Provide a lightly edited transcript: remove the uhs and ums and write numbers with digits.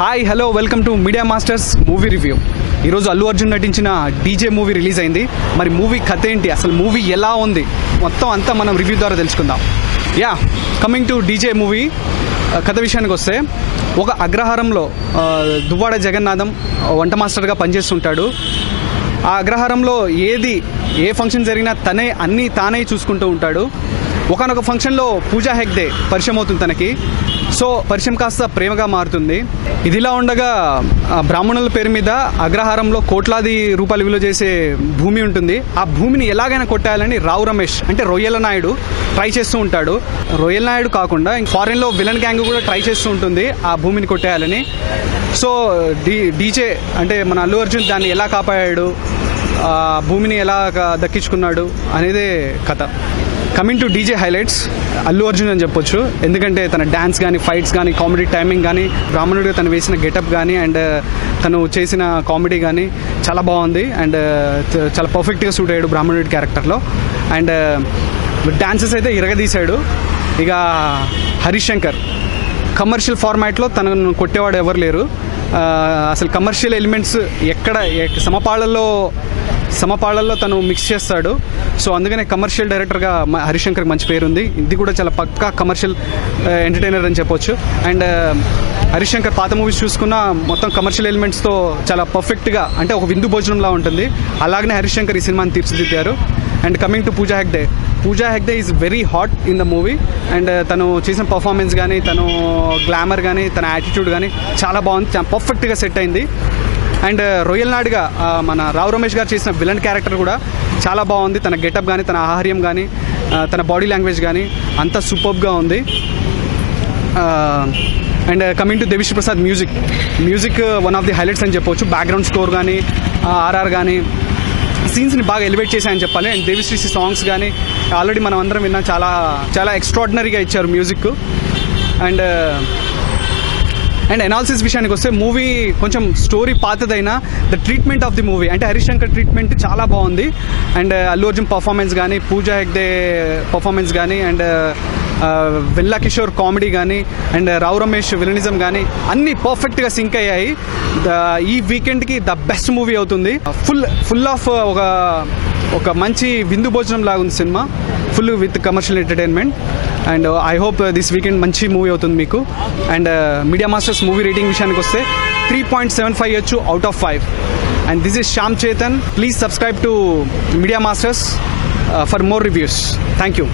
Hi hello welcome to media masters movie review. ఈరోజు అల్లు అర్జున్ నటించిన DJ movie release అయింది. మరి మూవీ కథ ఏంటి, అసలు మూవీ ఎలా ఉంది, మొత్తం అంతా మనం రివ్యూ ద్వారా తెలుసుకుందాం. కమింగ్ టు డీజే మూవీ కథ విషయానికి వస్తే, ఒక అగ్రహారంలో దువ్వాడ జగన్నాథం వంట మాస్టర్గా పనిచేస్తుంటాడు. ఆ అగ్రహారంలో ఏ ఫంక్షన్ జరిగినా తానే చూసుకుంటూ ఉంటాడు. ఒకనొక ఫంక్షన్లో పూజా హెగ్డే పరిచయం అవుతుంది తనకి. సో పరిచయం కాస్త ప్రేమగా మారుతుంది. ఇదిలా ఉండగా బ్రాహ్మణుల పేరు మీద అగ్రహారంలో కోట్లాది రూపాయలు విలువ చేసే భూమి ఉంటుంది. ఆ భూమిని ఎలాగైనా కొట్టాలని రావు రమేష్ అంటే రొయ్యల నాయుడు ట్రై చేస్తూ ఉంటాడు. రొయ్యల నాయుడు కాకుండా ఫారెన్లో విలన్ గ్యాంగ్ కూడా ట్రై చేస్తూ ఉంటుంది ఆ భూమిని కొట్టేయాలని. సో డీజే అంటే మన అల్లు అర్జున్ దాన్ని ఎలా కాపాడాడు, ఆ భూమిని ఎలా దక్కించుకున్నాడు అనేదే కథ. Coming to DJ highlights, Allu Arjun అని చెప్పొచ్చు. ఎందుకంటే తన డ్యాన్స్ కానీ, ఫైట్స్ కానీ, కామెడీ టైమింగ్ కానీ, బ్రాహ్మణుడిగా తను వేసిన గెటప్ కానీ, అండ్ తను చేసిన కామెడీ కానీ చాలా బాగుంది. అండ్ చాలా పర్ఫెక్ట్గా సూట్ అయ్యాడు బ్రాహ్మణుడి క్యారెక్టర్లో. అండ్ డ్యాన్సెస్ అయితే ఇరగదీశాడు. ఇక హరీష్ శంకర్ కమర్షియల్ ఫార్మాట్లో తనను కొట్టేవాడు ఎవరు లేరు. అసలు కమర్షియల్ ఎలిమెంట్స్ ఎక్కడ సమపాళ్ళల్లో తను మిక్స్ చేస్తాడు. సో అందుకనే కమర్షియల్ డైరెక్టర్గా హరీష్ శంకర్కి మంచి పేరుంది. ఇది కూడా చాలా పక్కా కమర్షియల్ ఎంటర్టైనర్ అని చెప్పొచ్చు. అండ్ హరీష్ శంకర్ పాత మూవీస్ చూసుకున్న మొత్తం కమర్షియల్ ఎలిమెంట్స్తో చాలా పర్ఫెక్ట్గా, అంటే ఒక విందు భోజనంలా ఉంటుంది. అలాగనే హరీష్ శంకర్ ఈ సినిమాని తీర్చిదిద్దారు. And coming to Pooja Hegde is very hot in the movie. And తను చేసిన పర్ఫార్మెన్స్ కానీ, తను గ్లామర్ కానీ, తన యాటిట్యూడ్ కానీ చాలా బాగుంది, చాలా పర్ఫెక్ట్గా సెట్ అయింది. అండ్ రొయ్యల్ నాయుడుగా మన రావు రమేష్ గారు చేసిన విలన్ క్యారెక్టర్ కూడా చాలా బాగుంది. తన గెటప్ కానీ, తన ఆహార్యం కానీ, తన బాడీ లాంగ్వేజ్ కానీ అంతా సూపర్బ్గా ఉంది. And coming to Devi Sri Prasad music one of the highlights అని చెప్పొచ్చు. బ్యాక్గ్రౌండ్ స్కోర్ కానీ, ఆర్ఆర్ కానీ సీన్స్ని బాగా ఎలివేట్ చేశాయని చెప్పాలి. అండ్ దేవిశ్రీ సాంగ్స్ కానీ ఆల్రెడీ మనం అందరం విన్నాం, చాలా చాలా ఎక్స్ట్రాడినరీగా ఇచ్చారు మ్యూజిక్. అండ్ అనాలిసిస్ విషయానికి వస్తే, మూవీ కొంచెం స్టోరీ పాతదైనా the treatment of the movie అంటే హరీష్ శంకర్ ట్రీట్మెంట్ చాలా బాగుంది. అండ్ అల్లు అర్జున్ పర్ఫార్మెన్స్ కానీ, పూజా హెగ్డే పర్ఫార్మెన్స్ కానీ, అండ్ వెల్లా కిషోర్ కామెడీ కానీ, అండ్ రావు రమేష్ విలనిజం కానీ అన్నీ పర్ఫెక్ట్గా సింక్ అయ్యాయి. ఈ వీకెండ్కి ద బెస్ట్ మూవీ అవుతుంది. ఫుల్ ఆఫ్ ఒక మంచి విందు భోజనం లాగా ఉంది cinema, full with commercial entertainment. And I hope this weekend మంచి మూవీ అవుతుంది మీకు. And media masters movie rating విషయానికి వస్తే 3.75 ఇవ్వచ్చు out of 5. And this is Shyam Chetan. Please subscribe to media masters for more reviews. Thank you.